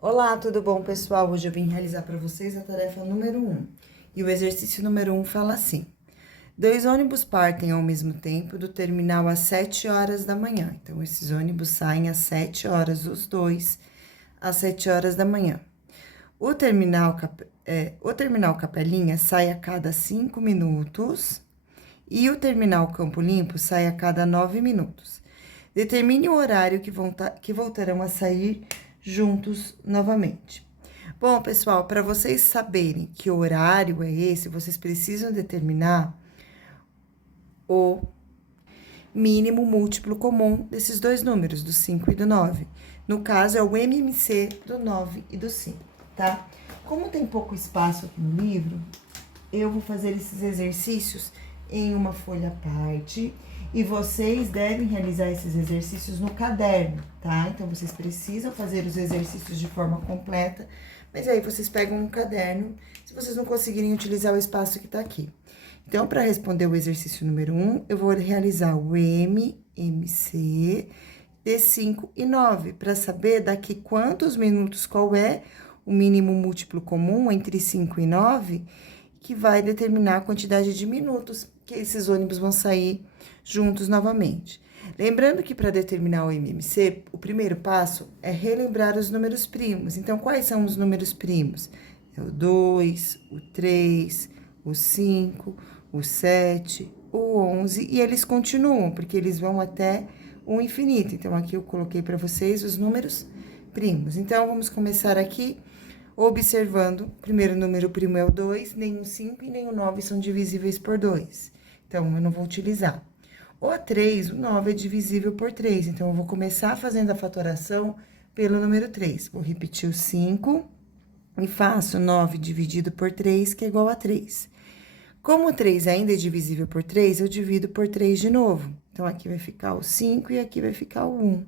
Olá, tudo bom, pessoal? Hoje eu vim realizar para vocês a tarefa número 1. E o exercício número 1 fala assim: dois ônibus partem ao mesmo tempo do terminal às 7 horas da manhã. Então, esses ônibus saem às 7 horas, os dois, às 7 horas da manhã. O terminal Capelinha sai a cada 5 minutos e o terminal Campo Limpo sai a cada 9 minutos. Determine o horário que voltarão a sair juntos novamente. Bom, pessoal, para vocês saberem que horário é esse, vocês precisam determinar o mínimo múltiplo comum desses dois números, do 5 e do 9. No caso, é o MMC do 9 e do 5, tá? Como tem pouco espaço aqui no livro, eu vou fazer esses exercícios em uma folha à parte e vocês devem realizar esses exercícios no caderno, tá? Então, vocês precisam fazer os exercícios de forma completa, mas aí vocês pegam um caderno, se vocês não conseguirem utilizar o espaço que tá aqui. Então, para responder o exercício número 1, eu vou realizar o MMC de 5 e 9, para saber daqui quantos minutos, qual é o mínimo múltiplo comum entre 5 e 9, que vai determinar a quantidade de minutos que esses ônibus vão sair juntos novamente. Lembrando que para determinar o MMC, o primeiro passo é relembrar os números primos. Então, quais são os números primos? É o 2, o 3, o 5, o 7, o 11, e eles continuam, porque eles vão até o infinito. Então, aqui eu coloquei para vocês os números primos. Então, vamos começar aqui observando, o primeiro número primo é o 2, nem o 5 e nem o 9 são divisíveis por 2. Então, eu não vou utilizar. O 3, o 9 é divisível por 3. Então, eu vou começar fazendo a fatoração pelo número 3. Vou repetir o 5 e faço 9 dividido por 3, que é igual a 3. Como o 3 ainda é divisível por 3, eu divido por 3 de novo. Então, aqui vai ficar o 5 e aqui vai ficar o 1.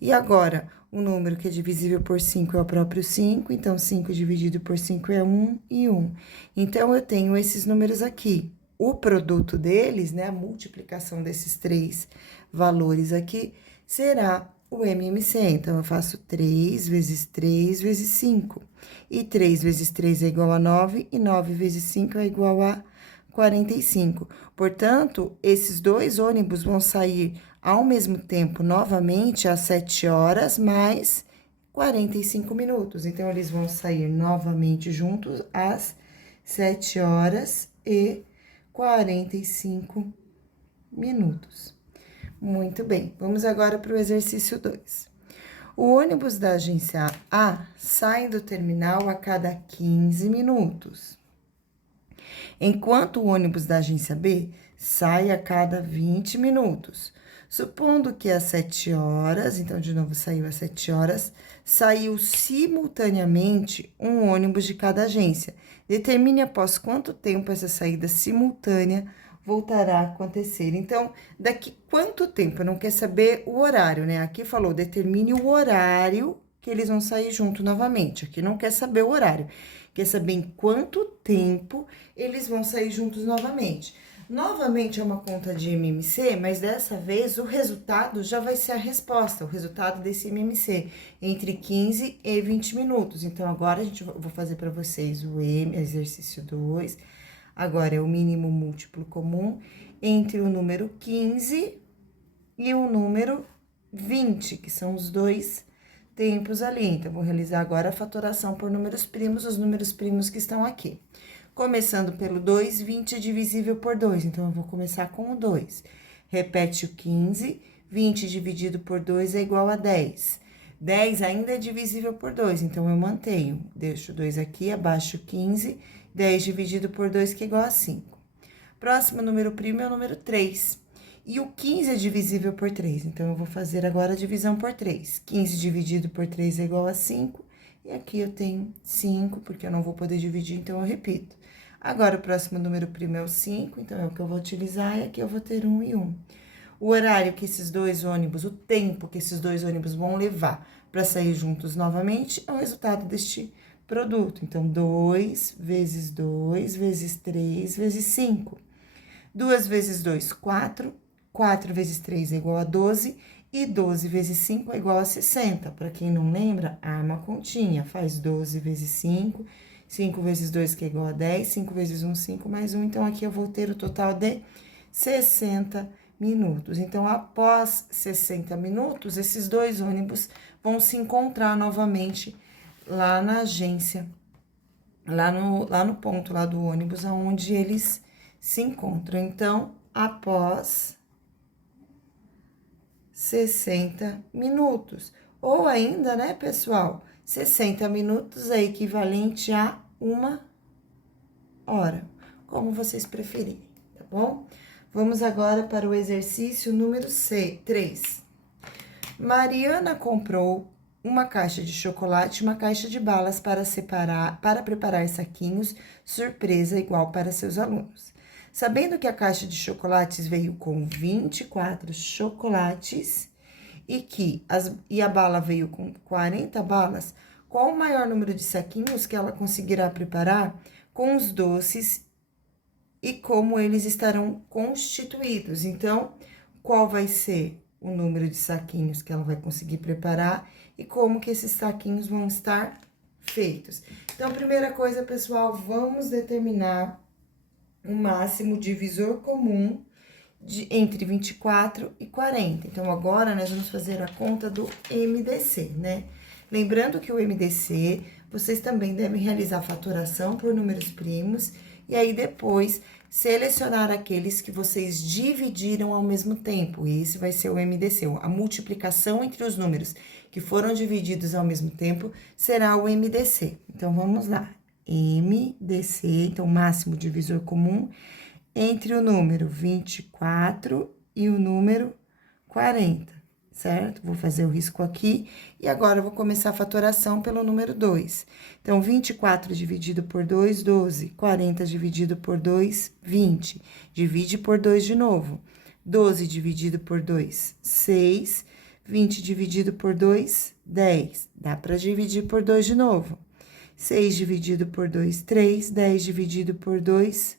E agora, o número que é divisível por 5 é o próprio 5, então 5 dividido por 5 é 1 e 1. Então, eu tenho esses números aqui. O produto deles, né, a multiplicação desses três valores aqui, será o MMC. Então, eu faço 3 vezes 3 vezes 5. E 3 vezes 3 é igual a 9, e 9 vezes 5 é igual a 45. Portanto, esses dois ônibus vão sair ao mesmo tempo, novamente, às 7 horas, mais 45 minutos. Então, eles vão sair novamente juntos às 7 horas e 45 minutos. Muito bem, vamos agora para o exercício 2. O ônibus da agência A sai do terminal a cada 15 minutos, enquanto o ônibus da agência B sai a cada 20 minutos. Supondo que às 7 horas, então, de novo, saiu às 7 horas, saiu simultaneamente um ônibus de cada agência. Determine após quanto tempo essa saída simultânea voltará a acontecer. Então, daqui quanto tempo? Eu não quero saber o horário, né? Aqui falou, determine o horário que eles vão sair junto novamente. Aqui não quer saber o horário, quer saber em quanto tempo eles vão sair juntos novamente. Novamente é uma conta de MMC, mas dessa vez o resultado já vai ser a resposta, o resultado desse MMC, entre 15 e 20 minutos. Então, agora vou fazer para vocês o exercício 2. Agora, é o mínimo múltiplo comum entre o número 15 e o número 20, que são os dois tempos ali. Então, vou realizar agora a fatoração por números primos, os números primos que estão aqui. Começando pelo 2, 20 é divisível por 2, então eu vou começar com o 2. Repete o 15, 20 dividido por 2 é igual a 10. 10 ainda é divisível por 2, então eu mantenho. Deixo o 2 aqui, abaixo o 15, 10 dividido por 2, que é igual a 5. Próximo número primo é o número 3. E o 15 é divisível por 3, então eu vou fazer agora a divisão por 3. 15 dividido por 3 é igual a 5. E aqui eu tenho 5, porque eu não vou poder dividir, então eu repito. Agora, o próximo número primo é o 5, então é o que eu vou utilizar, e aqui eu vou ter 1 e 1. O horário que esses dois ônibus, o tempo que esses dois ônibus vão levar para sair juntos novamente, é o resultado deste produto. Então, 2 vezes 2 vezes 3 vezes 5. 2 vezes 2, 4. 4 vezes 3 é igual a 12. E 12 vezes 5 é igual a 60. Para quem não lembra, arma a continha. Faz 12 vezes 5, 5 vezes 2, que é igual a 10, 5 vezes 1, 5 mais 1. Então, aqui eu vou ter o total de 60 minutos. Então, após 60 minutos, esses dois ônibus vão se encontrar novamente lá na agência, lá no ponto lá do ônibus, aonde eles se encontram. Então, após 60 minutos. Ou ainda, né, pessoal? 60 minutos é equivalente a 1 hora, como vocês preferirem, tá bom? Vamos agora para o exercício número 3. Mariana comprou uma caixa de chocolate e uma caixa de balas para preparar saquinhos surpresa igual para seus alunos. Sabendo que a caixa de chocolates veio com 24 chocolates e a bala veio com 40 balas, qual o maior número de saquinhos que ela conseguirá preparar com os doces e como eles estarão constituídos? Então, qual vai ser o número de saquinhos que ela vai conseguir preparar e como que esses saquinhos vão estar feitos? Então, primeira coisa, pessoal, vamos determinar o máximo divisor comum entre 24 e 40. Então, agora, nós vamos fazer a conta do MDC, né? Lembrando que o MDC, vocês também devem realizar a fatoração por números primos e aí depois selecionar aqueles que vocês dividiram ao mesmo tempo. Esse vai ser o MDC, a multiplicação entre os números que foram divididos ao mesmo tempo será o MDC. Então, vamos lá. MDC, então, máximo divisor comum entre o número 24 e o número 40, certo? Vou fazer o risco aqui e agora eu vou começar a fatoração pelo número 2. Então, 24 dividido por 2, 12. 40 dividido por 2, 20. Divide por 2 de novo. 12 dividido por 2, 6. 20 dividido por 2, 10. Dá para dividir por 2 de novo. 6 dividido por 2, 3. 10 dividido por 2,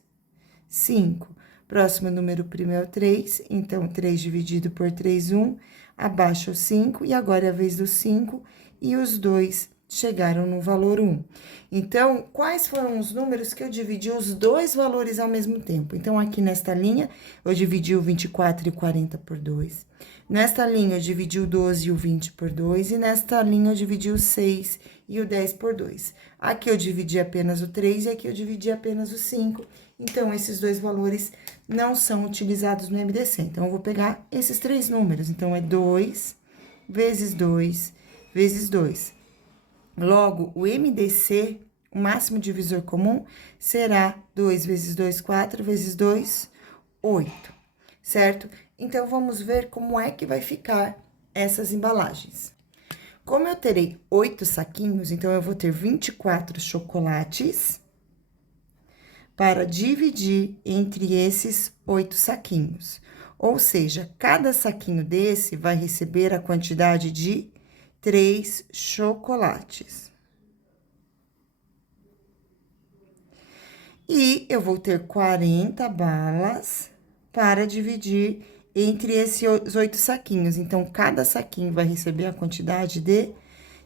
5. Próximo número primo é o 3, então 3 dividido por 3, 1. Abaixo o 5, e agora é a vez do 5, e os dois chegaram no valor 1. Então, quais foram os números que eu dividi os dois valores ao mesmo tempo? Então, aqui nesta linha, eu dividi o 24 e o 40 por 2. Nesta linha, eu dividi o 12 e o 20 por 2. E nesta linha, eu dividi o 6 e o 10 por 2. Aqui eu dividi apenas o 3 e aqui eu dividi apenas o 5. Então, esses dois valores não são utilizados no MDC. Então, eu vou pegar esses três números. Então, é 2 vezes 2 vezes 2. Logo, o MDC, o máximo divisor comum, será 2 vezes 2, 4 vezes 2, 8, certo? Então, vamos ver como é que vai ficar essas embalagens. Como eu terei 8 saquinhos, então, eu vou ter 24 chocolates para dividir entre esses 8 saquinhos. Ou seja, cada saquinho desse vai receber a quantidade de 3 chocolates. E eu vou ter 40 balas para dividir entre esses 8 saquinhos. Então, cada saquinho vai receber a quantidade de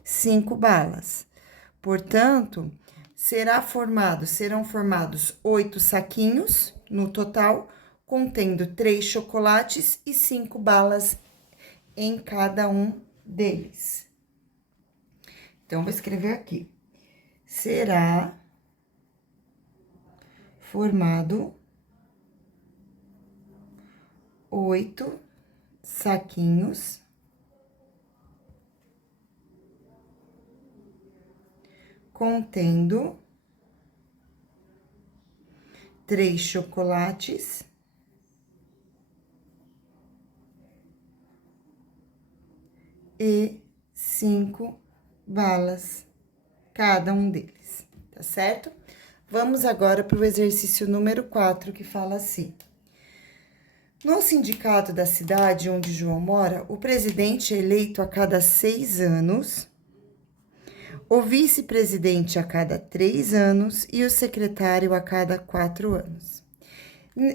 5 balas. Portanto, serão formados 8 saquinhos no total, contendo 3 chocolates e 5 balas em cada um deles. Então, vou escrever aqui. Será formado 8 saquinhos contendo 3 chocolates e 5 balas, cada um deles, tá certo? Vamos agora para o exercício número 4, que fala assim. No sindicato da cidade onde João mora, o presidente é eleito a cada 6 anos, o vice-presidente a cada 3 anos e o secretário a cada 4 anos.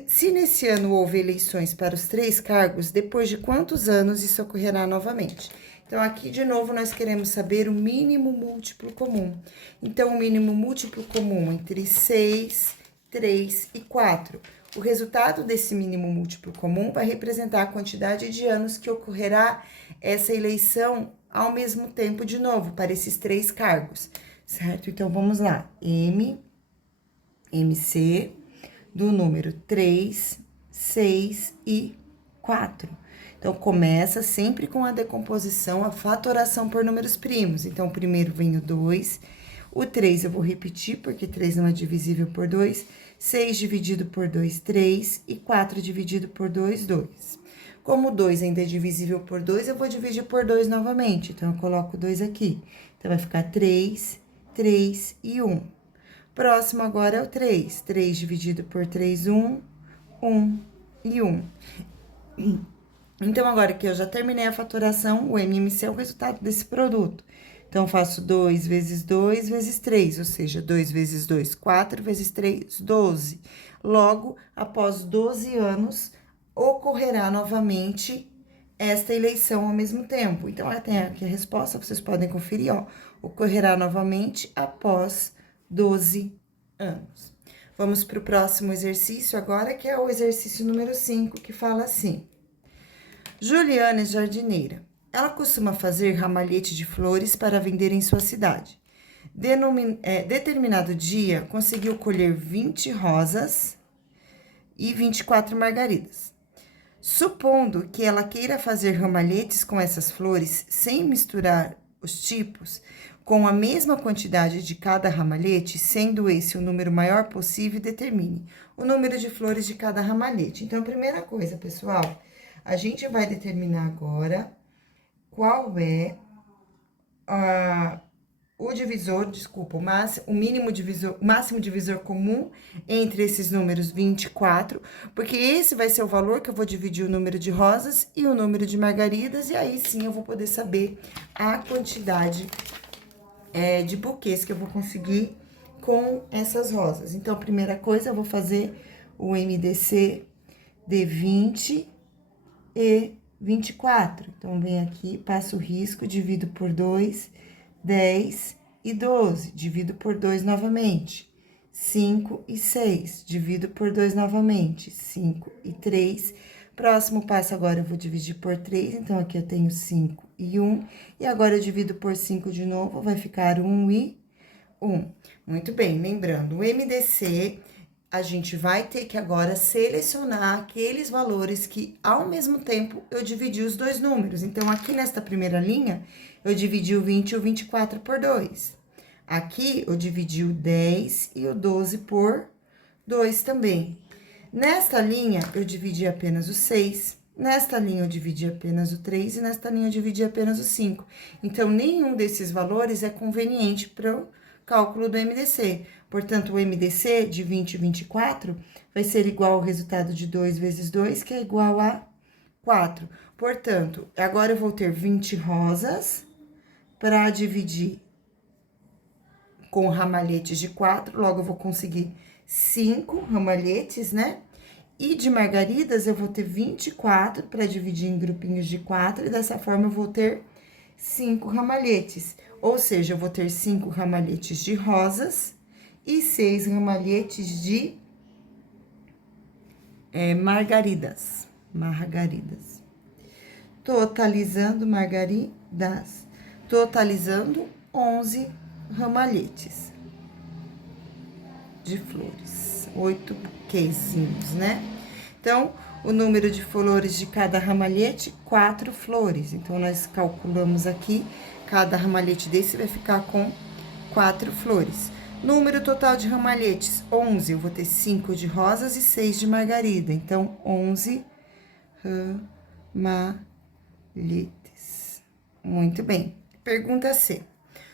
Se nesse ano houve eleições para os 3 cargos, depois de quantos anos isso ocorrerá novamente? Então, aqui, de novo, nós queremos saber o mínimo múltiplo comum. Então, o mínimo múltiplo comum entre 6, 3 e 4. O resultado desse mínimo múltiplo comum vai representar a quantidade de anos que ocorrerá essa eleição ao mesmo tempo, de novo, para esses 3 cargos, certo? Então, vamos lá. MC, do número 3, 6 e 4. Então, começa sempre com a decomposição, a fatoração por números primos. Então, primeiro vem o 2, o 3 eu vou repetir, porque 3 não é divisível por 2, 6 dividido por 2, 3, e 4 dividido por 2, 2. Como 2 ainda é divisível por 2, eu vou dividir por 2 novamente. Então, eu coloco 2 aqui. Então, vai ficar 3, 3 e 1. Próximo agora é o 3. 3 dividido por 3, 1, 1 e 1. Então, agora que eu já terminei a faturação, o MMC é o resultado desse produto. Então, faço 2 vezes 2 vezes 3, ou seja, 2 vezes 2, 4 vezes 3, 12. Logo, após 12 anos, ocorrerá novamente esta eleição ao mesmo tempo. Então, tem aqui a resposta, vocês podem conferir, ó. Ocorrerá novamente após 12 anos. Vamos para o próximo exercício agora, que é o exercício número 5, que fala assim. Juliana é jardineira. Ela costuma fazer ramalhete de flores para vender em sua cidade. Determinado dia, conseguiu colher 20 rosas e 24 margaridas. Supondo que ela queira fazer ramalhetes com essas flores sem misturar os tipos, com a mesma quantidade de cada ramalhete, sendo esse o número maior possível, determine o número de flores de cada ramalhete. Então, a primeira coisa, pessoal, a gente vai determinar agora qual é o divisor, desculpa, o máximo divisor comum entre esses números 24, porque esse vai ser o valor que eu vou dividir o número de rosas e o número de margaridas, e aí sim eu vou poder saber a quantidade de buquês que eu vou conseguir com essas rosas. Então, a primeira coisa, eu vou fazer o MDC de 20 e 24. Então, vem aqui, passo o risco, divido por 2, 10 e 12. Divido por 2 novamente. 5 e 6. Divido por 2 novamente. 5 e 3. Próximo passo, agora, eu vou dividir por 3. Então, aqui eu tenho 5 e 1. E agora, eu divido por 5 de novo, vai ficar 1 e 1. Muito bem, lembrando, o MDC... a gente vai ter que agora selecionar aqueles valores que, ao mesmo tempo, eu dividi os dois números. Então, aqui nesta primeira linha, eu dividi o 20 e o 24 por 2. Aqui, eu dividi o 10 e o 12 por 2 também. Nesta linha, eu dividi apenas o 6. Nesta linha, eu dividi apenas o 3. E nesta linha, eu dividi apenas o 5. Então, nenhum desses valores é conveniente para o cálculo do MDC. Portanto, o MDC de 20 e 24 vai ser igual ao resultado de 2 vezes 2, que é igual a 4. Portanto, agora eu vou ter 20 rosas para dividir com ramalhetes de 4, logo eu vou conseguir 5 ramalhetes, né? E de margaridas, eu vou ter 24 para dividir em grupinhos de 4, e dessa forma eu vou ter 5 ramalhetes. Ou seja, eu vou ter 5 ramalhetes de rosas e 6 ramalhetes de margaridas. Totalizando margaridas. Totalizando 11 ramalhetes de flores. 8 buquezinhos, né? Então, o número de flores de cada ramalhete, 4 flores. Então, nós calculamos aqui, cada ramalhete desse vai ficar com 4 flores. Número total de ramalhetes, 11. Eu vou ter 5 de rosas e 6 de margarida. Então, 11 ramalhetes. Muito bem. Pergunta C.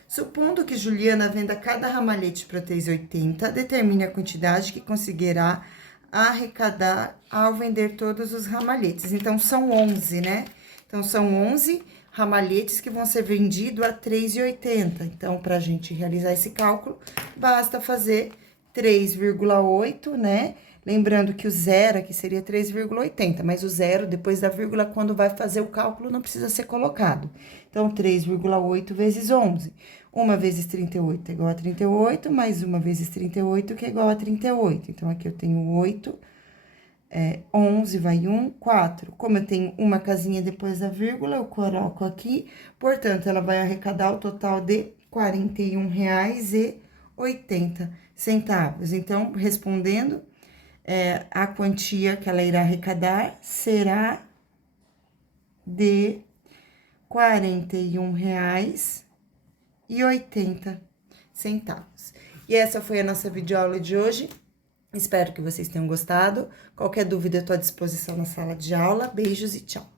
Supondo que Juliana venda cada ramalhete para 3,80, determine a quantidade que conseguirá arrecadar ao vender todos os ramalhetes. Então, são 11, né? Então, são 11 ramalhetes que vão ser vendidos a 3,80. Então, para a gente realizar esse cálculo, basta fazer 3,8, né? Lembrando que o zero aqui seria 3,80, mas o zero, depois da vírgula, quando vai fazer o cálculo, não precisa ser colocado. Então, 3,8 vezes 11. 1 vezes 38 é igual a 38, mais 1 vezes 38, que é igual a 38. Então, aqui eu tenho 8, 11 vai 1, 4. Como eu tenho uma casinha depois da vírgula, eu coloco aqui. Portanto, ela vai arrecadar o total de R$ 41,80. Então, respondendo, a quantia que ela irá arrecadar será de R$ 41,80. E essa foi a nossa videoaula de hoje. Espero que vocês tenham gostado. Qualquer dúvida, eu estou à disposição na sala de aula. Beijos e tchau!